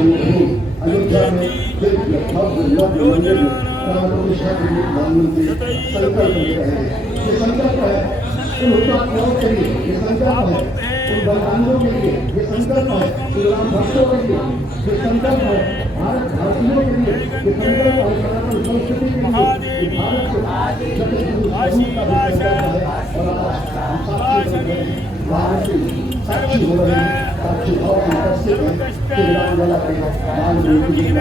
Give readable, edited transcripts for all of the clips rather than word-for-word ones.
अयोध्या में भव्य प्रतिष्ठा के लिए प्रधानमंत्री संकल्प ले रहे हैं। ये संकल्प है उन हुतात्माओं के लिए, ये संकल्प है उन बलिदानियों के लिए, ये संकल्प है उन राम भक्तों के लिए, ये संकल्प है भारत भारतीयों के लिए, ये संकल्प है सनातन संस्कृति के लिए, ये भारत के साक्षी हो रहे हैं, साक्षी भाव की उपस्थित है कि रामलला के मान मूर्ति के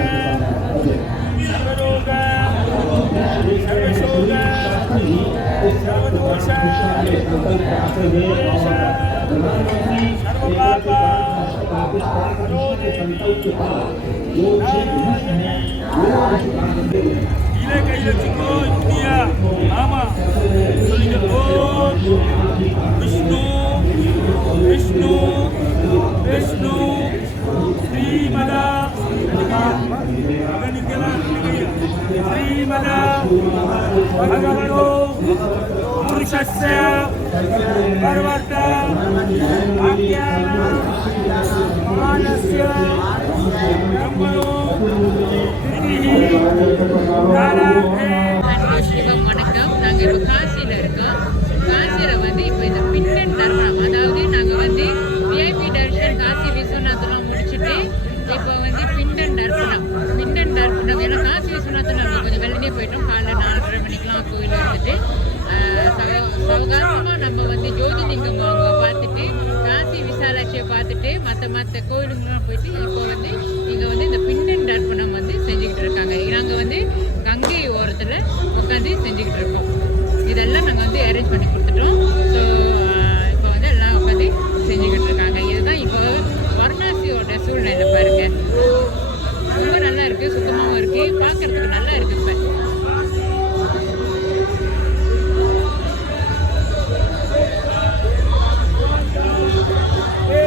विष्णु विष्णु श्रीमदा श्रीमदा भगवतो पुरुषस्य पर्वत मानस्य ब्रह्मणो சிவம் வணக்கம். நாங்கள் இப்போ காசியில் இருக்கோம். காசியில் வந்து இப்போ இந்த பின்னன் தர்மம், அதாவது நாங்கள் வந்து விஐபி தர்ஷன் காசி விஸ்வநாதெல்லாம் முடிச்சுட்டு இப்போ வந்து பிண்டன் தர்ப்பணம் ஏன்னா காசி விஸ்வநாதன் நாங்கள் கொஞ்சம் வெள்ளனே போயிட்டோம். காலைல 4:30 மணிக்கெலாம் கோயில் வந்துட்டு சவகாசமாக நம்ம வந்து ஜோதிலிங்கம் அவங்க பார்த்துட்டு காசி விசாலாட்சியை பார்த்துட்டு மற்ற கோயிலுங்கெல்லாம் போயிட்டு இப்போ வந்து இங்கே வந்து இந்த பிண்டன் தர்ப்பணம் வந்து செஞ்சுக்கிட்டு இருக்காங்க. நாங்கள் வந்து கங்கை ஓரத்தில் உட்காந்து செஞ்சுக்கிட்டு இருக்கோம். இதெல்லாம் நாங்கள் வந்து அரேஞ்ச் பண்ணி கொடுத்துட்டோம். ஸோ இப்போ வந்து எல்லாம் உட்காந்து செஞ்சுக்கிட்டு இருக்காங்க. இதுதான் இப்போ வாரணாசியோட சூழ்நிலை பாருங்கள். ரொம்ப நல்லா இருக்குது, சுத்தமாகவும் இருக்குது, பார்க்குறதுக்கு நல்லா இருக்குது.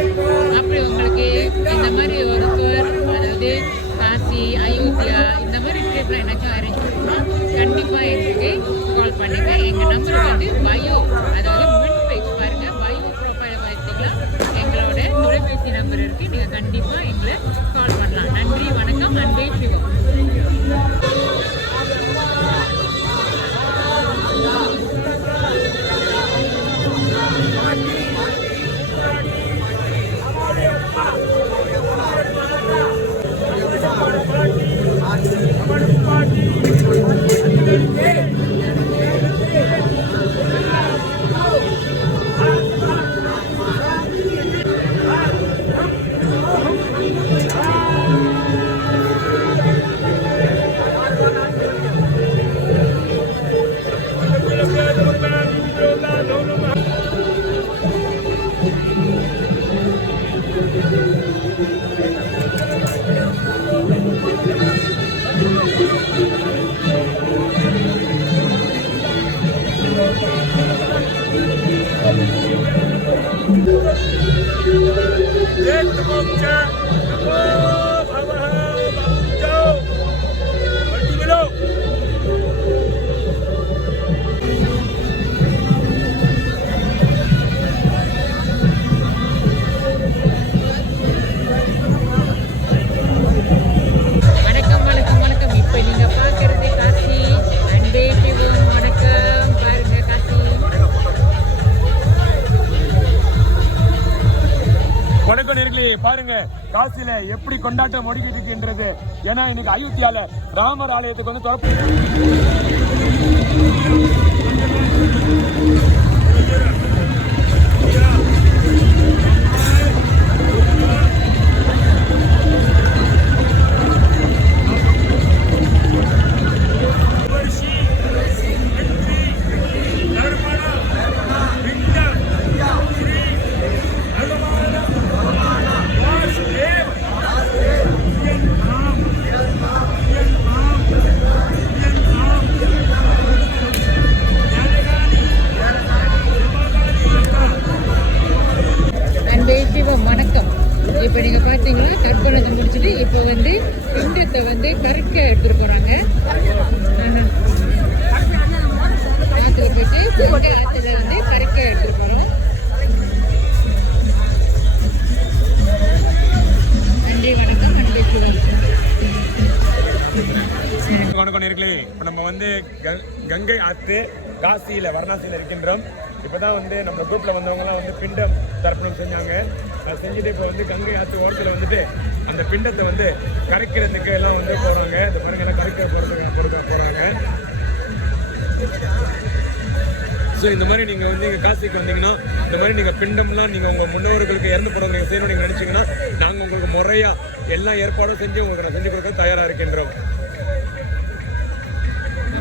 இப்போ அப்படி உங்களுக்கு இந்த மாதிரி ஒரு டூர், அதாவது காசி, அயோத்தியா இந்த மாதிரி ட்ரிப்லாம் எனக்கும் அரேஞ்ச் பண்ணணும். கண்டிப்பாக எங்களுக்கு கால் பண்ணுங்கள். எங்கள் நம்பர் வந்து பயோ, அதாவது மிட் பேஜ் பாருங்கள், பயோ ப்ரொஃபைல் பார்த்தீங்கன்னா எங்களோட தொலைபேசி நம்பர் இருக்குது. நீங்கள் கண்டிப்பாக எங்களை கால் பண்ணலாம். நன்றி, வணக்கம். அன்பே சிவம். பாருங்க காசில எப்படி கொண்டாட்டம் ஓடிக்கிட்டு இருக்கின்றது. ஏன்னா இன்னைக்கு அயோத்தியால ராமர் ஆலயத்துக்கு வந்து வணக்கம். இப்போ நீங்கள் பார்த்தீங்கன்னா தர்ப்பணத்தை முடிச்சுட்டு இப்போ வந்து பிண்டத்தை வந்து கரைக்க எடுத்துகிட்டு போகிறாங்க. ஆற்றுல போயிட்டு ஆற்றுல வந்து கரைக்க எடுத்துகிட்டு போகிறோம். நன்றி, வணக்கம். நன்றி. நேர்களே, இப்போ நம்ம வந்து கங்கை ஆத்து காசியில் வாரணாசியில் இருக்கின்றோம். இப்போ தான் வந்து நம்ம குரூப்பில் வந்தவங்கலாம் வந்து பிண்டம் தர்ப்பணம் செஞ்சாங்க. செஞ்சுட்டு இப்போ வந்து கங்கை ஆற்று ஓரத்தில் வந்துட்டு அந்த பிண்டத்தை வந்து கரைக்கிறதுக்கு எல்லாம் வந்து போகிறாங்க. இந்த பிறகு கரைக்க போகிறாங்க. ஸோ இந்த மாதிரி நீங்கள் வந்து இங்கே காசிக்கு வந்தீங்கன்னா இந்த மாதிரி நீங்கள் பிண்டம்லாம் நீங்கள் உங்கள் முன்னோர்களுக்கு இறந்து போகிறவங்க நீங்கள் செய்யணும் நீங்கள் நினச்சிங்கன்னா நாங்கள் உங்களுக்கு முறையாக எல்லா ஏற்பாடும் செஞ்சு உங்களுக்கு நான் செஞ்சு கொடுக்க தயாராக இருக்கின்றோம்.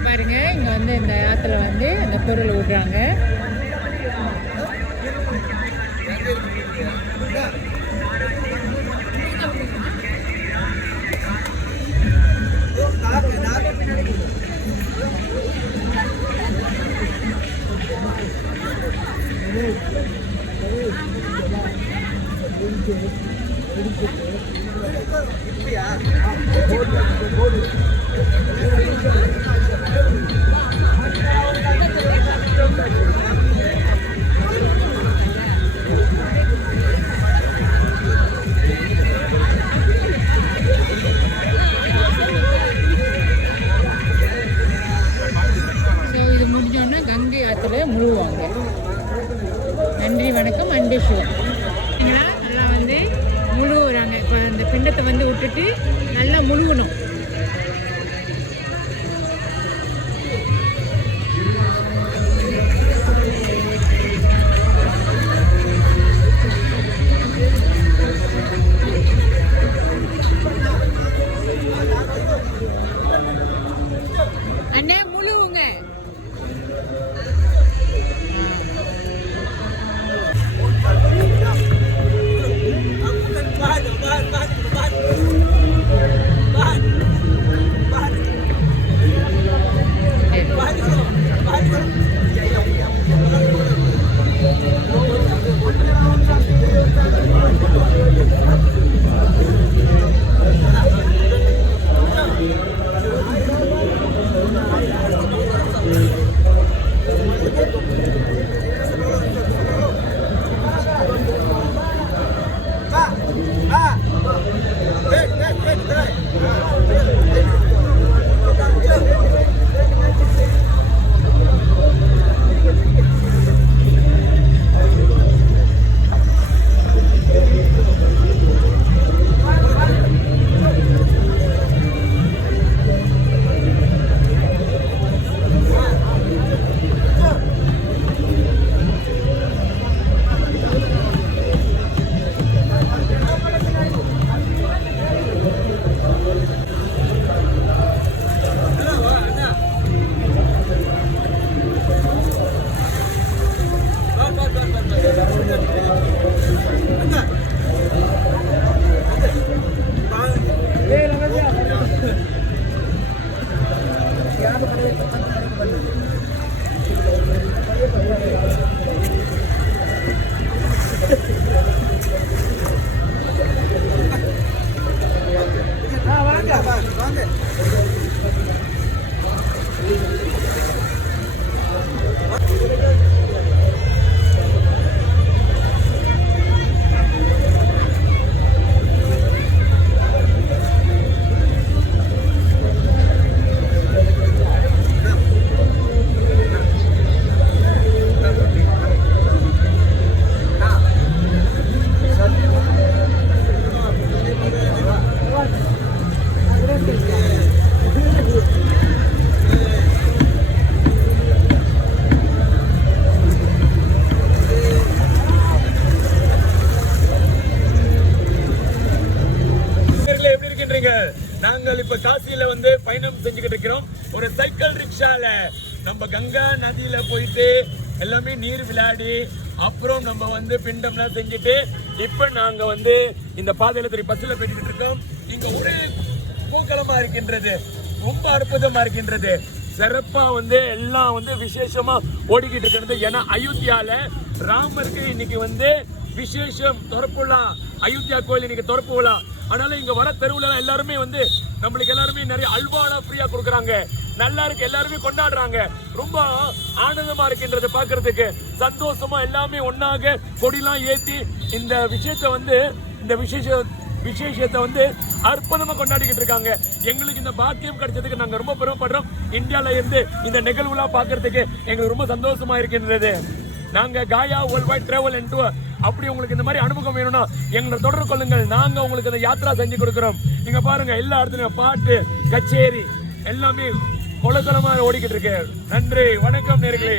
பாருங்க, இங்க வந்து இந்த ஆத்துல வந்து அந்த பொருள் விடுறாங்க. இது முடிஞ்சோன்னா கங்கை ஆற்றுல முழுவாங்க. நன்றி, வணக்கம், அன்பே சிவம். நல்லா வந்து முழுவுறாங்க. இப்போ இந்த பிண்டத்தை வந்து விட்டுட்டு நல்லா முழுகணும். அண்ணே முழுவுங்க. நாங்கள் இப்ப காசியில வந்து பயணம் செஞ்சுக்கிட்டு இருக்கிறோம். ஒரு சைக்கிள் ரிக்ஷால நம்ம கங்கா நதியில போயிட்டு எல்லாமே நீர் விளையாடி அப்புறம் நம்ம வந்து பிண்டம்லாம் செஞ்சுட்டு இப்ப நாங்க வந்து இந்த பாதையில பஸ்ல போய்கிட்டு இருக்கோம். இங்க ஒரே பூக்களமா இருக்கின்றது, ரொம்ப அற்புதமா இருக்கின்றது. சிறப்பா வந்து எல்லாம் வந்து விசேஷமா ஓடிக்கிட்டு இருக்கிறது. ஏன்னா அயோத்தியால ராமருக்கு இன்னைக்கு வந்து விசேஷம் திறப்பு விழா. அயோத்தியா கோயில் இன்னைக்கு திறப்பு விழா. அதனால இங்க வர தெருவுல எல்லாருமே வந்து நம்மளுக்கு எல்லாருமே நிறைய அல்வாலா ஃப்ரீயா கொடுக்குறாங்க. நல்லா இருக்கு, எல்லாருமே கொண்டாடுறாங்க. ரொம்ப ஆனந்தமா இருக்கின்றது பாக்குறதுக்கு. சந்தோஷமா எல்லாமே ஒன்னாக கொடிலாம் ஏத்தி இந்த விஷயத்த வந்து இந்த விசேஷ விசேஷத்தை வந்து அற்புதமா கொண்டாடிக்கிட்டு இருக்காங்க. எங்களுக்கு இந்த பாக்கியம் கிடைச்சதுக்கு நாங்க ரொம்ப பெருமைப்படுறோம். இந்தியால இருந்து இந்த நிகழ்வுலாம் பார்க்கறதுக்கு எங்களுக்கு ரொம்ப சந்தோஷமா இருக்கின்றது. நாங்க காயா world wide travel and tour, அப்படி உங்களுக்கு இந்த மாதிரி அனுபவம் வேணும்னா எங்களை தொடர்பு கொள்ளுங்கள். நாங்க உங்களுக்கு இந்த யாத்ரா செஞ்சு கொடுக்குறோம். நீங்க பாருங்க, எல்லா இடத்துலயும் பாட்டு கச்சேரி எல்லாமே கொலக்கலமா ஓடிக்கிட்டு இருக்கு. நன்றி, வணக்கம் நேர்களே.